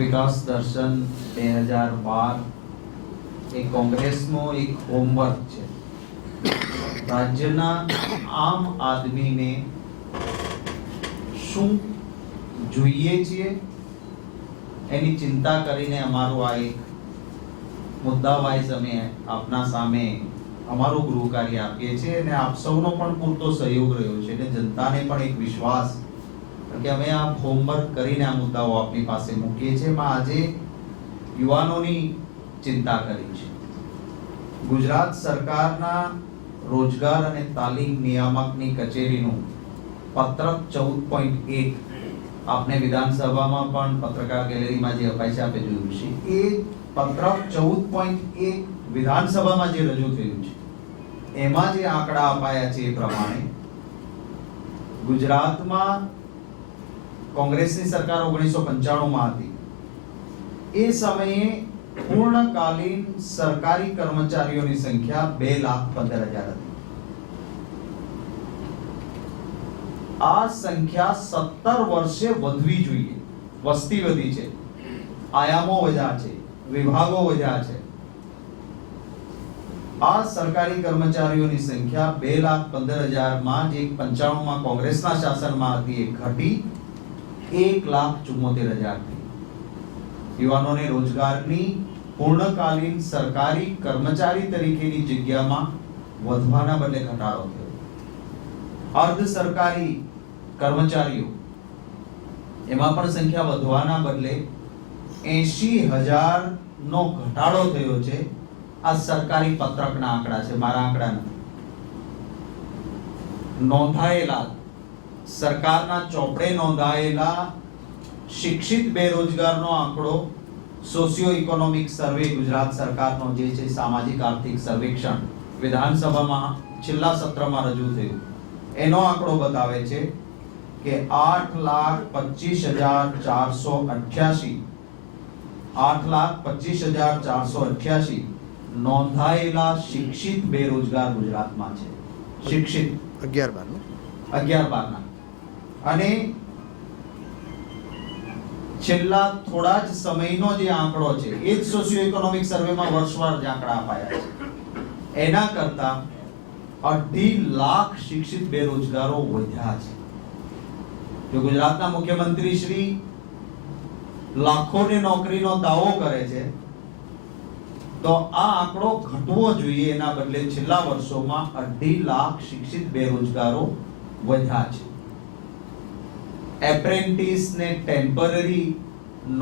વિકાસ દર્શન 2012 એ કોંગ્રેસનો એક હોમવર્ક છે. રાજ્યના આમ આદમીને શું જોઈએ છે એની ચિંતા કરીને અમારું આ એક મુદ્દા વાઇઝ અમે આપના સામે અમારું ગૃહ કાર્ય આપીએ છીએ અને આપ સૌનો પણ પૂરતો સહયોગ રહ્યો છે એટલે જનતાને પણ એક વિશ્વાસ કે અમે આ હોમવર્ક કરીને આ મુદ્દાઓ આપની પાસે મૂકીએ છીએ. એમાં આજે યુવાનોની ચિંતા કરી છે. ગુજરાત સરકારના રોજગાર અને તાલીમ નિયામકની કચેરીનું પત્રક 14.1 આપને વિધાનસભામાં પણ પત્રકાર ગેલેરીમાં જે અપાય છે આપે જોયું છે. એ પત્રક 14.1 વિધાનસભામાં જે રજૂ થયું છે એમાં જે આંકડા અપાયા છે એ પ્રમાણે ગુજરાતમાં કોંગ્રેસની સરકાર 1995 માં હતી. એ સમયે પૂર્ણકાલીન સરકારી કર્મચારીઓની સંખ્યા 2,15,000 હતી. આ સંખ્યા 17 વર્ષે વધવી જોઈએ. વસ્તી વધી છે, આયામો વધ્યા છે, વિભાગો વધ્યા છે. આ સરકારી કર્મચારીઓની સંખ્યા 2,15,000 માં જે 95 માં કોંગ્રેસના શાસનમાં હતી એ ઘટી 1,74,000 થઈ. યુવાનોને રોજગારની પૂર્ણકાલીન સરકારી કર્મચારી તરીકેની જગ્યામાં વધવાના બદલે ઘટાડો થયો. અર્ધ સરકારી કર્મચારીઓ એમાં પણ સંખ્યા વધવાના બદલે 80,000 નો ઘટાડો થયો છે. આ સરકારી પત્રકના આંકડા છે, મારા આંકડા નથી. નોંધાયેલા સરકારના ચોપડે નોંધાયેલા શિક્ષિત બેરોજગારનો આંકડો સોશિયો ઇકોનોમિક સર્વે ગુજરાત સરકારનો જે છે સામાજિક આર્થિક સર્વેક્ષણ વિધાનસભામાં છેલ્લા સત્રમાં રજૂ થયું એનો આંકડો બતાવે છે કે 8,25,488 નોંધાયેલા શિક્ષિત બેરોજગાર ગુજરાતમાં છે. શિક્ષિત 11-12 અને છેલ્લા થોડા જ સમયનો જે આંકડો છે એ જ સોશિયો ઇકોનોમિક સર્વેમાં વર્ષવાર જે આંકડા અપાયા છે એના કરતા 2.5 લાખ શિક્ષિત બેરોજગારો વધ્યા છે. જો ગુજરાતના મુખ્યમંત્રી શ્રી લાખોની નોકરીનો દાવો કરે છે તો આ આંકડો ઘટવો જોઈએ. એના બદલે છેલ્લા વર્ષોમાં 2.5 લાખ શિક્ષિત બેરોજગારો વધ્યા છે. એપ્રેન્ટિસ ને ટેમ્પરરી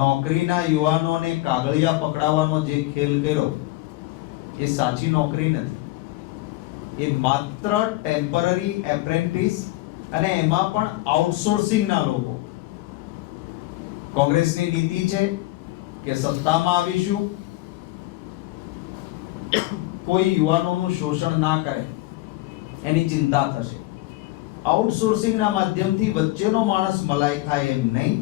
નોકરીના યુવાનોને કાગળિયા પકડાવવાનો જે ખેલ કર્યો એ સાચી નોકરી નથી. એ માત્ર ટેમ્પરરી એપ્રેન્ટિસ અને એમાં પણ આઉટસોર્સિંગના લોકો. કોંગ્રેસની નીતિ છે કે સત્તામાં આવીશું કોઈ યુવાનોનું શોષણ ના કરે એની ચિંતા થશે. આઉટસોર્સિંગના માધ્યમથી વચ્ચેનો માણસ મલાઈ ખાય એમ નહીં.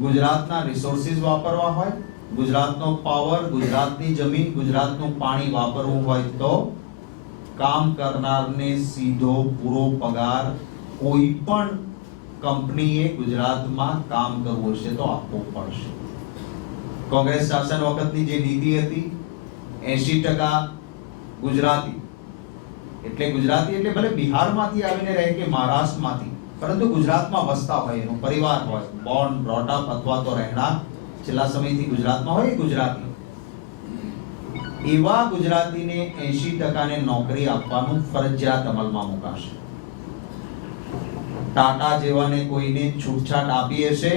ગુજરાતના રિસોર્સિસ વાપરવા હોય, ગુજરાતનો પાવર, ગુજરાતની જમીન, ગુજરાતનું પાણી વાપરવું હોય તો કામ કરનારને સીધો પૂરો પગાર કોઈ પણ કંપનીએ ગુજરાતમાં કામ કરવું હશે તો આપવો પડશે. કોંગ્રેસ શાસન વખતની જે નીતિ હતી 80% ગુજરાતી એટલે ભલે બિહારમાંથી આવીને રહે કે મહારાષ્ટ્રમાંથી, પરંતુ ગુજરાતમાં વસતા હોય, એનો પરિવાર હોય, બોર્ન બ્રોટ અપ અથવા તો રહેણાંક છેલ્લા સમયથી ગુજરાતમાં હોય ગુજરાતી, એવા ગુજરાતીને 80% ને નોકરી આપવાનું ફરજિયાત અમલમાં મુકાશે. ટાટા જેવાને કોઈને છૂટછાટ આપી હશે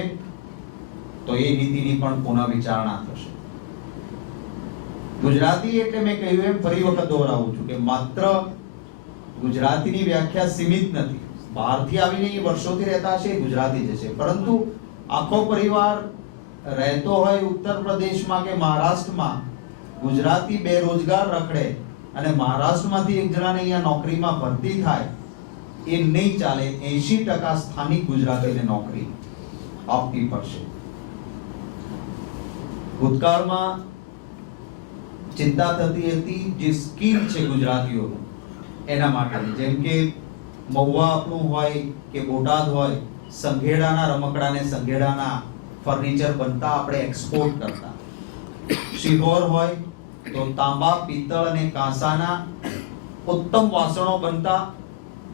તો એ નીતિની પણ પુનઃ વિચારણા થશે. ગુજરાતી એટલે મેં કહ્યું એમ ફરી વખત દોહરાવું છું કે માત્ર ગુજરાતીની વ્યાખ્યા સીમિત નથી. બહારથી આવીને એ વર્ષોથી રહેતા હશે એ ગુજરાતી જ હશે, પરંતુ આખો પરિવાર રહેતો હોય ઉત્તર પ્રદેશમાં કે મહારાષ્ટ્રમાં, ગુજરાતી બેરોજગાર રખડે અને મહારાષ્ટ્રમાંથી એક જણાને અહીંયા નોકરીમાં ભરતી થાય એ નહીં ચાલે. 80% સ્થાનિક ગુજરાતીને નોકરી આપવી પડશે. ભૂતકાળમાં ચિંતા થતી હતી જે સ્કિલ છે ગુજરાતીઓનું એના માટેની, જેમ કે મહુવા આપણું હોય કે બોટાદ હોય, સંઘેડાના રમકડાને સંઘેડાના ફર્નિચર બનતા, આપણે એક્સપોર્ટ કરતા. શિહોર હોય તો તાંબા, પિત્તળ અને કાંસાના ઉત્તમ વાસણો બનતા.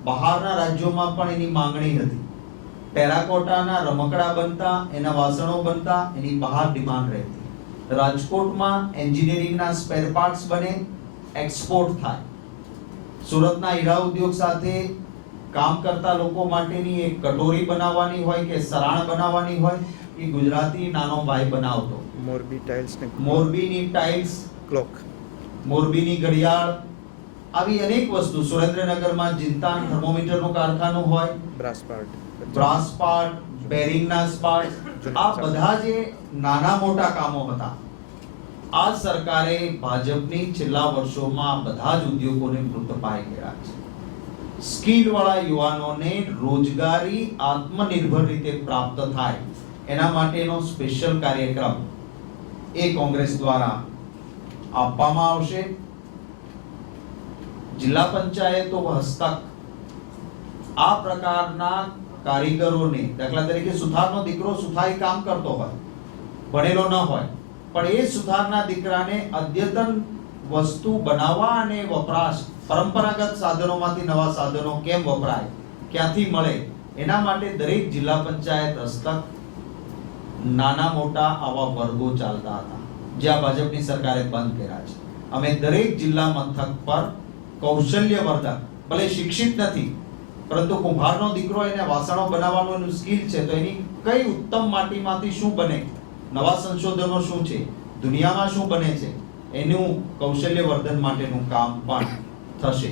બહારના રાજ્યોમાં પણ એની માંગણી હતી. ટેરાકોટાના રમકડા બનતા, એના વાસણો બનતા, એની બહાર ડિમાન્ડ રહેતી. રાજકોટમાં એન્જિનિયરિંગના સ્પેર પાર્ટ્સ બને, એક્સપોર્ટ થાય. સુરતના હીરા ઉદ્યોગ સાથે કામ કરતા લોકો માટેની એક કટોરી બનાવવાની હોય કે સરાણ બનાવવાની હોય, એ ગુજરાતી નાનો ભાઈ બનાવતો. મોરબી ટાઇલ્સ ને મોરબીની ટાઇલ્સ, ક્લોક, મોરબીની ઘડિયાળ, આવી અનેક વસ્તુ. સુરેન્દ્રનગરમાં જિંતાન થર્મોમીટરનું કારખાનું હોય, બ્રાસ પાર્ટ, બેરિંગના પાર્ટ, આ બધા જે નાના મોટા કામો હતા, આ સરકારે ભાજપની છેલ્લા વર્ષોમાં બધા જ ઉદ્યોગોને મૃતપાય કર્યા છે. સ્કિલ વાળા યુવાનોને રોજગારી આત્મનિર્ભર રીતે પ્રાપ્ત થાય એના માટેનો સ્પેશિયલ કાર્યક્રમ એ કોંગ્રેસ દ્વારા આપવામાં આવશે. જિલ્લા પંચાયતો હસ્તક આ પ્રકારના કારીગરોને, દાખલા તરીકે સુથારનો દીકરો સુથારી કામ કરતો હોય, ભણેલો ન હોય, પણ એ સુથારના દીકરાને અદ્યતન વસ્તુ બનાવવા અને વપરાશ, પરંપરાગત સાધનોમાંથી નવા સાધનો કેમ વપરાય, ક્યાંથી મળે, એના માટે દરેક જિલ્લા પંચાયત હસ્તક નાના મોટા આવા વર્ગો ચાલતા હતા, જે આ ભાજપની સરકારે બંધ કર્યા છે. અમે દરેક જિલ્લા મથક પર કૌશલ્યવર્ધક, ભલે શિક્ષિત નથી પરંતુ કુંભારનો દીકરો, એને વાસણો બનાવવાનું એનું સ્કિલ છે, તો એની કઈ ઉત્તમ માટીમાંથી શું બને, નવા સંશોધનો શું છે, દુનિયામાં શું બને છે, એનું કૌશલ્યવર્ધન માટેનું કામ પણ થશે.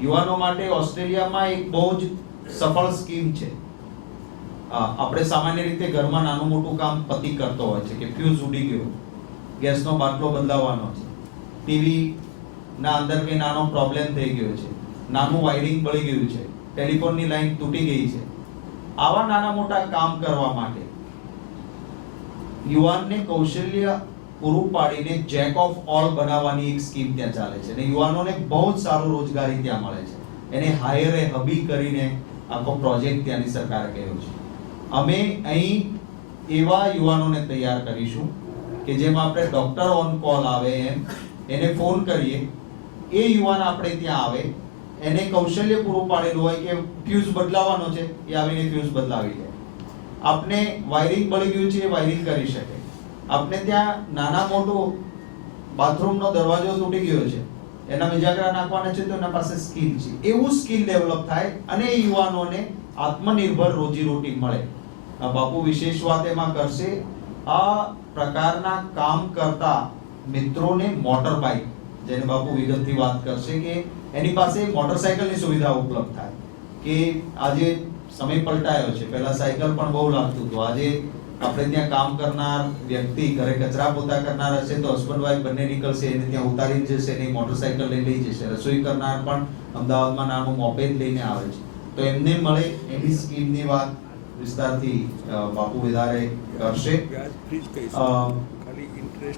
યુવાનો માટે ઓસ્ટ્રેલિયામાં એક બહુ જ સફળ સ્કીમ છે. આપણે સામાન્ય રીતે ઘરમાં નાનું મોટું કામ પતિ કરતો હોય છે, કે ફ્યુઝ ઉડી ગયો, ગેસનો બાટલો બદલાવવાનો છે, ટીવી ના અંદર કઈ નાનો પ્રોબ્લેમ થઈ ગયો છે, નાનું વાયરિંગ બળી ગયું છે, ટેલિફોનની લાઈન તૂટી ગઈ છે. આવા નાના મોટા કામ કરવા માટે યુવાનને કૌશલ્ય પૂરું પાડીને જેક ઓફ ઓલ બનાવવાની એક સ્કીમ ત્યાં ચાલે છે, અને યુવાનોને બહુ જ સારું રોજગારી ત્યાં મળે છે. એને હાયર એ હબી કરીને આખો પ્રોજેક્ટ ત્યાંની સરકારે કર્યો છે. અમે અહીં એવા યુવાનોને તૈયાર કરીશું કે જેમ આપણે ડોક્ટર ઓન કોલ આવે એમ એને ફોન કરીએ, એ યુવાન આપણે ત્યાં આવે, એને કૌશલ્ય પૂરું પાડેલું હોય કે ફ્યુઝ બદલાવાનો છે, એ આવીને ફ્યુઝ બદલાવી લે. આપણે વાયરિંગ બળી ગયું છે, એ વાયરિંગ કરી શકે. આપણે ત્યાં નાના મોટું બાથરૂમનો દરવાજો તૂટી ગયો છે, એના મિજાગરા નાખવાના છે, તો એના પાસે સ્કિલ છે. એવું સ્કિલ ડેવલપ થાય અને એ યુવાનોને આત્મનિર્ભર રોજીરોટી મળે. બાપુ વિશેષ વાત એમાં કરશે, આ પ્રકારના કામ કરતા મિત્રોને મોટર બાઇક, જેને બાપુ વિગતથી વાત કરશે, કે એની પાસે મોટરસાઇકલની સુવિધા ઉપલબ્ધ થાય. કે આજે સમય પલટાયો છે, પહેલા સાયકલ પણ બહુ લાગતું હતું. આજે આપણે ત્યાં કામ કરનાર વ્યક્તિ ઘરે કચરા પોતા કરનાર હશે તો હસબન્ડ વાઈફ બંને નીકળશે, એને ત્યાં ઉતારી જશે, એની મોટરસાઇકલ લઈ જશે. રસોઈ કરનાર પણ અમદાવાદમાં નાનું મોપેડ લઈને આવે છે, તો એમને મળે એની સ્કીમની વાત વિસ્તારથી બાપુ વધારે કરશે.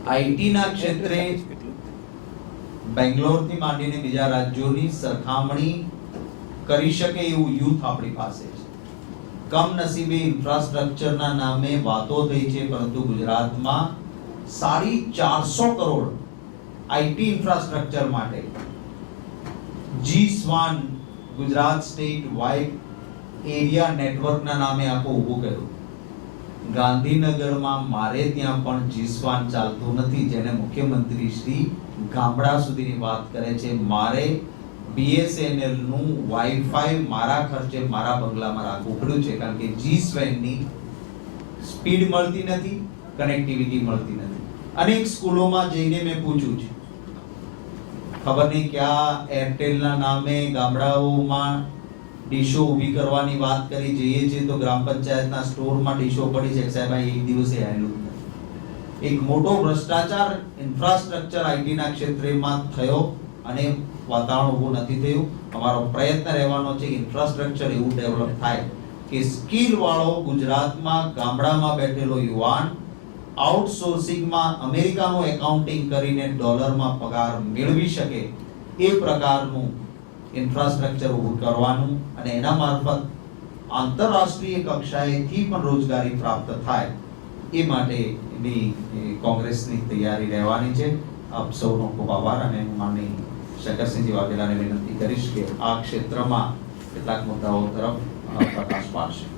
આઈટીના ક્ષેત્રે બેંગ્લોરથી માંડીને બીજા રાજ્યોની સરખામણી કરી શકે એવું યુથ આપણી પાસે છે. કમનસીબે ઇન્ફ્રાસ્ટ્રક્ચરના નામે વાતો થઈ છે, પરંતુ ગુજરાતમાં 450 કરોડ આઈટી ઇન્ફ્રાસ્ટ્રક્ચર માટે G-SWAN Gujarat state wide area નેટવર્કના નામે આખું ઊભું કર્યું. ગાંધીનગરમાં મારે ત્યાં પણ G-SWAN ચાલતું નથી, જેને મુખ્યમંત્રી શ્રી ગામડા સુધીની વાત કરે છે. મારે BSNL નું વાઈફાઈ મારા ખર્ચે મારા બંગલામાં રાખવું પડ્યું છે, કારણ કે G-SWAN ની સ્પીડ મળતી નથી, કનેક્ટિવિટી મળતી નથી. અનેક સ્કૂલોમાં જઈને મેં પૂછ્યું છે, ખબર નહીં ક્યાં એરટેલના નામે ગામડાઓમાં ડીશો ઊભી કરવાની વાત કરી. જઈએ છીએ તો ગ્રામ પંચાયતના સ્ટોરમાં ડીશો પડી છે, સાહેબ એક દિવસે આવેલું નથી. એક મોટો ભ્રષ્ટાચાર ઇન્ફ્રાસ્ટ્રક્ચર આઈટીના ક્ષેત્રમાં થયો અને વાતાવરણ ઊભું નથી થયું. અમારો પ્રયત્ન રહેવાનો છે કે ઇન્ફ્રાસ્ટ્રક્ચર એવું ડેવલપ થાય કે સ્કિલ વાળો ગુજરાતમાં ગામડામાં બેઠેલો યુવાન આઉટસોર્સિંગમાં અમેરિકાનું એકાઉન્ટિંગ કરીને ડોલરમાં પગાર મેળવી શકે એ પ્રકારનું ઇન્ફ્રાસ્ટ્રક્ચર ઊભું કરવાનું, અને એના મારફત આંતરરાષ્ટ્રીય કક્ષાએથી પણ રોજગારી પ્રાપ્ત થાય એ માટેની કોંગ્રેસની તૈયારી રહેવાની છે. આપ સૌનો ખૂબ આભાર અને હું માનનીય શંકરસિંહજી વાઘેલાને વિનંતી કરીશ કે આ ક્ષેત્રમાં કેટલાક મુદ્દાઓ તરફ પ્રકાશ પાડશે.